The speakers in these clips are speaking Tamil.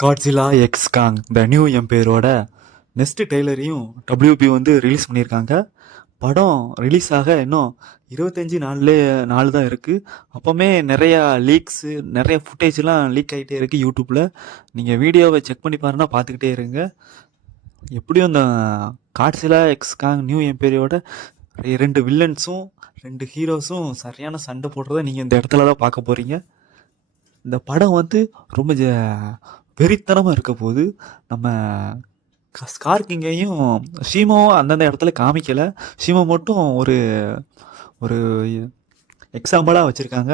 Godzilla x Kong the new எம்பையரோட நெக்ஸ்ட் டெய்லரையும் WB வந்து ரிலீஸ் பண்ணியிருக்காங்க. படம் ரிலீஸ் ஆக இன்னும் 25 நாள் தான் இருக்குது. அப்போவுமே நிறையா லீக்ஸு நிறைய ஃபுட்டேஜ்லாம் லீக் ஆகிட்டே இருக்குது யூடியூப்பில். நீங்கள் வீடியோவை செக் பண்ணி பாருன்னா பார்த்துக்கிட்டே இருங்க. எப்படியும் இந்த காட்ஸிலா எக்ஸ் காங் நியூ எம்பையரோட 2 வில்லன்ஸும் 2 ஹீரோஸும் சரியான சண்டை போடுறத நீங்கள் இந்த இடத்துல தான் பார்க்க போகிறீங்க. இந்த படம் வந்து ரொம்ப வெறித்தனமாக இருக்க போது. நம்ம ஸ்கார்கிங்கையும் ஷீமோவும் அந்தந்த இடத்துல காமிக்கலை. ஷீமோ மட்டும் ஒரு ஒரு எக்ஸாம்பிளாக வச்சுருக்காங்க.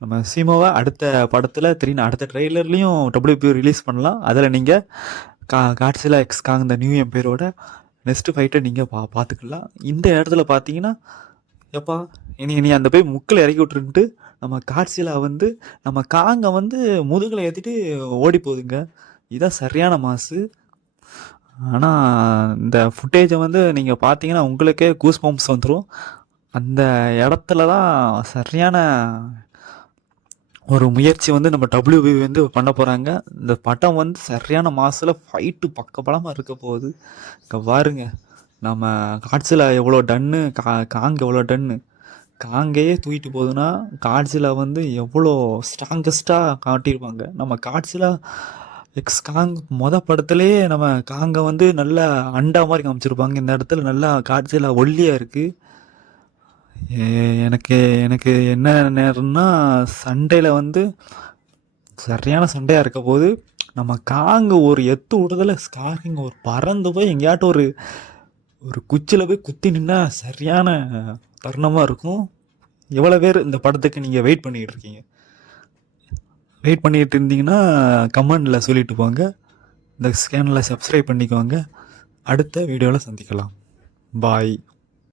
நம்ம சீமோவை அடுத்த படத்தில் அடுத்த ட்ரெய்லர்லேயும் WB ரிலீஸ் பண்ணலாம். அதில் நீங்கள் Godzilla x Kong the new next நெக்ஸ்ட்டு ஃபைட்டை நீங்கள் பார்த்துக்கலாம். இந்த இடத்துல பார்த்தீங்கன்னா எப்பா இனி அந்த போய் முக்கில் இறக்கி விட்டுருன்ட்டு நம்ம காட்ஸிலா வந்து நம்ம காங்கை வந்து முதுகில் ஏற்றிட்டு ஓடி போகுதுங்க. இதுதான் சரியான மாசு. ஆனால் இந்த ஃபுட்டேஜை வந்து நீங்கள் பார்த்தீங்கன்னா உங்களுக்கே கூஸ் பம்ப்ஸ் வந்துடும். அந்த இடத்துல தான் சரியான ஒரு முயற்சி வந்து நம்ம WB வந்து பண்ண போகிறாங்க. இந்த படம் வந்து சரியான மாசில் ஃபைட்டு பக்கபலமாக இருக்க போகுது. இங்கே பாருங்க, நம்ம காட்ஸிலா எவ்வளோ டன்னு, காங் எவ்வளோ டன்னு. காங்கையே தூக்கிட்டு போகுதுன்னா காட்ஸிலா வந்து எவ்வளோ ஸ்ட்ராங்கஸ்ட்டாக காட்டியிருப்பாங்க. நம்ம காட்ஸிலா எக்ஸ் காங் படத்துலேயே நம்ம காங்கை வந்து நல்லா அண்டா மாதிரி காமிச்சிருப்பாங்க. இந்த இடத்துல நல்லா காட்ஸிலா ஒல்லியாக இருக்குது. எனக்கு எனக்கு என்ன நேரம்னா சண்டையில் வந்து சரியான சண்டையாக இருக்க போது. நம்ம காங்கு ஒரு எத்து விடுறதுல ஸ்கார்கிங் ஒரு பறந்து போய் எங்கேயாட்டும் ஒரு குச்சியில் போய் குத்தி நின்னா சரியான தருணமாக இருக்கும். எவ்வளோ பேர் இந்த படத்துக்கு நீங்கள் வெயிட் பண்ணிகிட்டு இருந்தீங்கன்னா கமெண்டில் சொல்லிட்டு போங்க. இந்த சேனலை சப்ஸ்கிரைப் பண்ணிக்கோங்க. அடுத்த வீடியோவில் சந்திக்கலாம். பாய்.